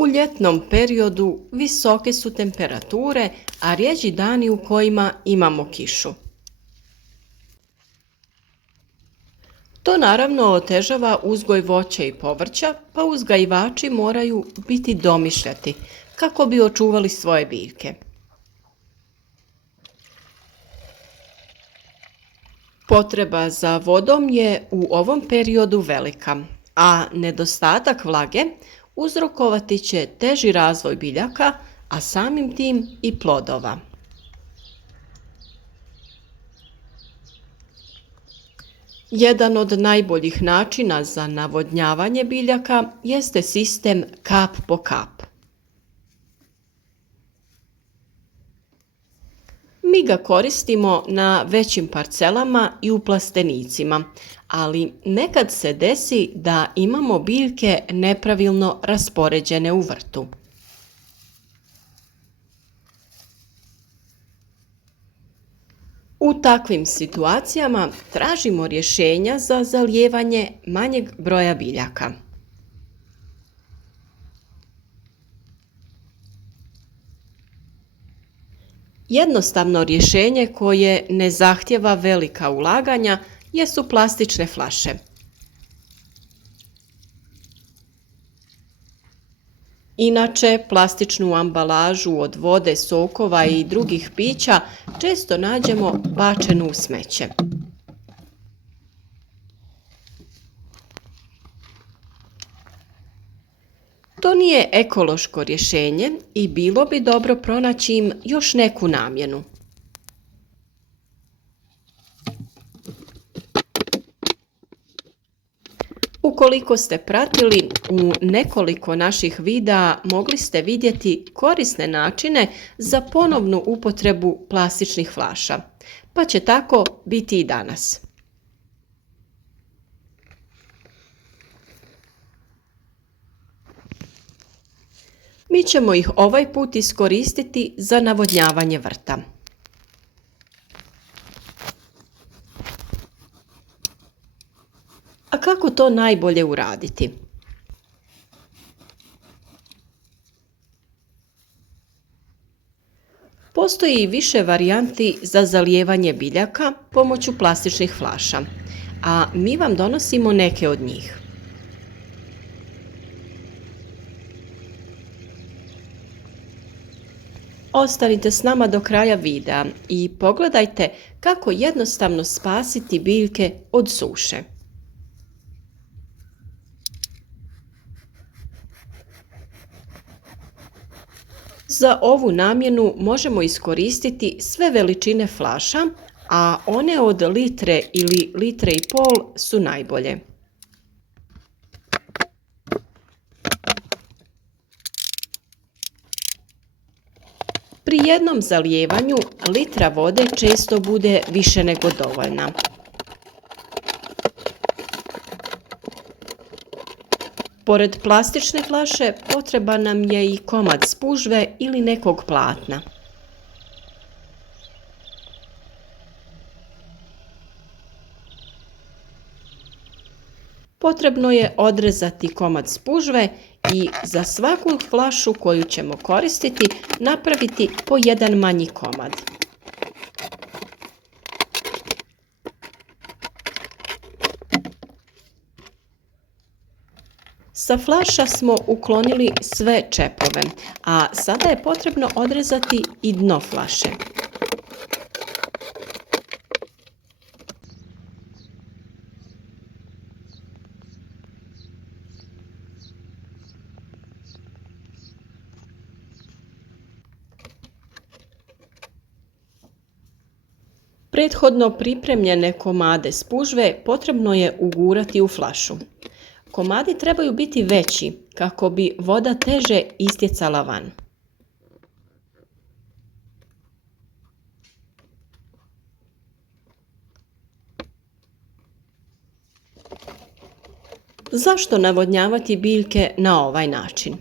U ljetnom periodu visoke su temperature, a rjeđi dani u kojima imamo kišu. To naravno otežava uzgoj voća i povrća, pa uzgajivači moraju biti domišljati kako bi očuvali svoje biljke. Potreba za vodom je u ovom periodu velika, a nedostatak vlage uzrokovati će teži razvoj biljaka, a samim tim i plodova. Jedan od najboljih načina za navodnjavanje biljaka jeste sistem kap po kap. Mi ga koristimo na većim parcelama i u plastenicima, ali nekad se desi da imamo biljke nepravilno raspoređene u vrtu. U takvim situacijama tražimo rješenja za zalijevanje manjeg broja biljaka. Jednostavno rješenje koje ne zahtijeva velika ulaganja jesu plastične flaše. Inače, plastičnu ambalažu od vode, sokova i drugih pića često nađemo bačenu u smeće. To nije ekološko rješenje i bilo bi dobro pronaći im još neku namjenu. Ukoliko ste pratili u nekoliko naših videa, mogli ste vidjeti korisne načine za ponovnu upotrebu plastičnih flaša, pa će tako biti i danas. Mi ćemo ih ovaj put iskoristiti za navodnjavanje vrta. A kako to najbolje uraditi? Postoji više varijanti za zalijevanje biljaka pomoću plastičnih flaša, a mi vam donosimo neke od njih. Ostanite s nama do kraja videa i pogledajte kako jednostavno spasiti biljke od suše. Za ovu namjenu možemo iskoristiti sve veličine flaša, a one od litre ili litre i pol su najbolje. Pri jednom zalijevanju litra vode često bude više nego dovoljna. Pored plastične flaše potreban nam je i komad spužve ili nekog platna. Potrebno je odrezati komad spužve i za svaku flašu koju ćemo koristiti napraviti po jedan manji komad. Sa flaša smo uklonili sve čepove, a sada je potrebno odrezati i dno flaše. Prethodno pripremljene komade spužve potrebno je ugurati u flašu. Komadi trebaju biti veći kako bi voda teže istjecala van. Zašto navodnjavati biljke na ovaj način?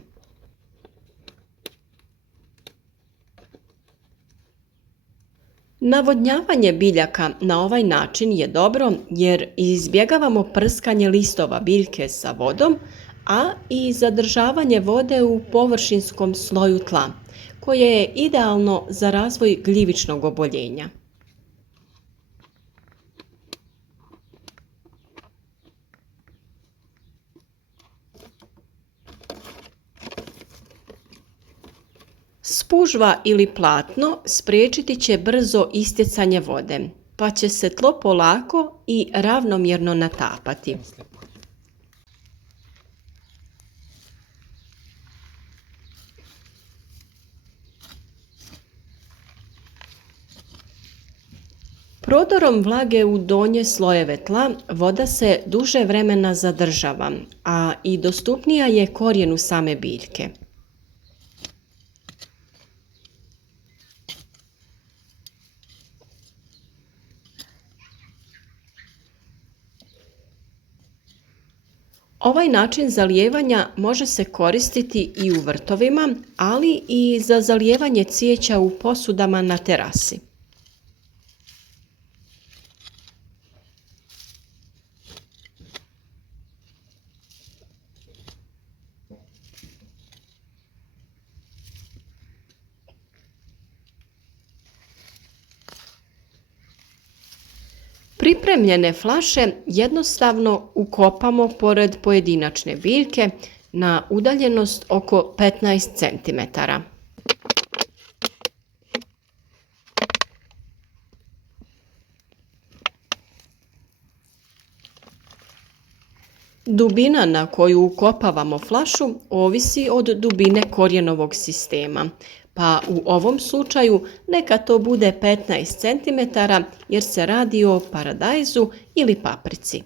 Navodnjavanje biljaka na ovaj način je dobro jer izbjegavamo prskanje listova biljke sa vodom, a i zadržavanje vode u površinskom sloju tla, koje je idealno za razvoj gljivičnog oboljenja. Spužva ili platno spriječiti će brzo istjecanje vode, pa će se tlo polako i ravnomjerno natapati. Prodorom vlage u donje slojeve tla voda se duže vremena zadržava, a i dostupnija je korijenu same biljke. Ovaj način zalijevanja može se koristiti i u vrtovima, ali i za zalijevanje cvijeća u posudama na terasi. Pripremljene flaše jednostavno ukopamo pored pojedinačne biljke na udaljenost oko 15 cm. Dubina na koju ukopavamo flašu ovisi od dubine korijenovog sistema, pa u ovom slučaju neka to bude 15 cm jer se radi o paradajzu ili paprici.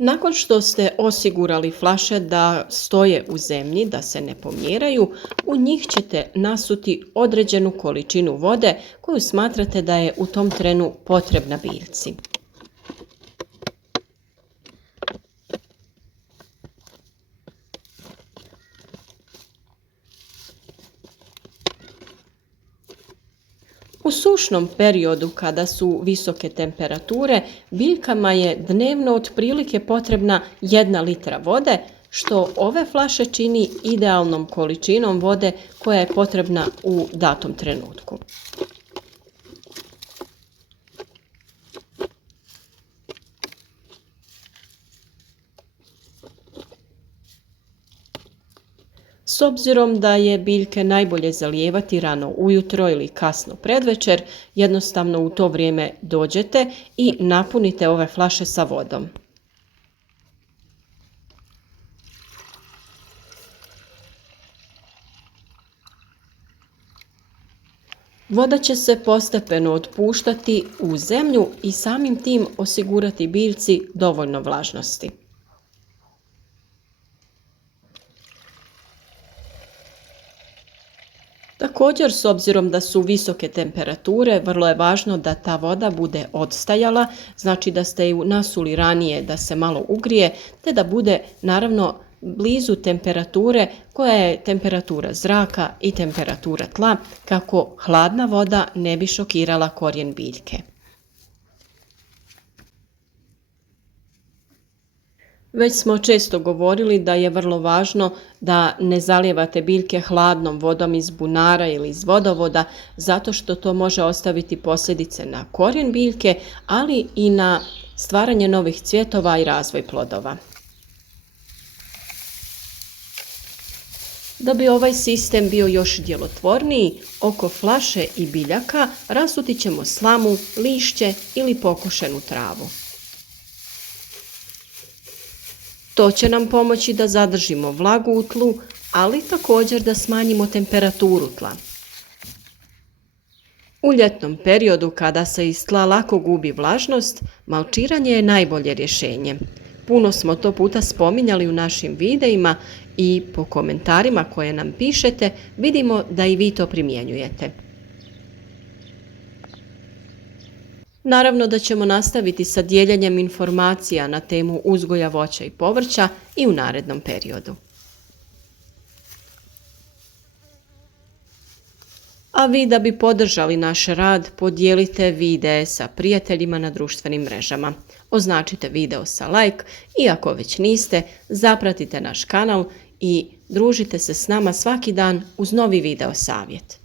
Nakon što ste osigurali flaše da stoje u zemlji, da se ne pomjeraju, u njih ćete nasuti određenu količinu vode koju smatrate da je u tom trenu potrebna biljci. U sušnom periodu kada su visoke temperature, biljkama je dnevno otprilike potrebna 1 litra vode, što ove flaše čini idealnom količinom vode koja je potrebna u datom trenutku. S obzirom da je biljke najbolje zalijevati rano ujutro ili kasno predvečer, jednostavno u to vrijeme dođete i napunite ove flaše sa vodom. Voda će se postepeno otpuštati u zemlju i samim tim osigurati biljci dovoljno vlažnosti. Također, s obzirom da su visoke temperature, vrlo je važno da ta voda bude odstajala, znači da ste ju nasuli ranije da se malo ugrije, te da bude naravno blizu temperature koja je temperatura zraka i temperatura tla, kako hladna voda ne bi šokirala korijen biljke. Već smo često govorili da je vrlo važno da ne zalijevate biljke hladnom vodom iz bunara ili iz vodovoda, zato što to može ostaviti posljedice na korijen biljke, ali i na stvaranje novih cvjetova i razvoj plodova. Da bi ovaj sistem bio još djelotvorniji, oko flaše i biljaka rasutit ćemo slamu, lišće ili pokošenu travu. To će nam pomoći da zadržimo vlagu u tlu, ali također da smanjimo temperaturu tla. U ljetnom periodu kada se iz tla lako gubi vlažnost, malčiranje je najbolje rješenje. Puno smo to puta spominjali u našim videima i po komentarima koje nam pišete vidimo da i vi to primjenjujete. Naravno da ćemo nastaviti sa dijeljenjem informacija na temu uzgoja voća i povrća i u narednom periodu. A vi da bi podržali naš rad, podijelite videe sa prijateljima na društvenim mrežama. Označite video sa like i ako već niste, zapratite naš kanal i družite se s nama svaki dan uz novi video savjet.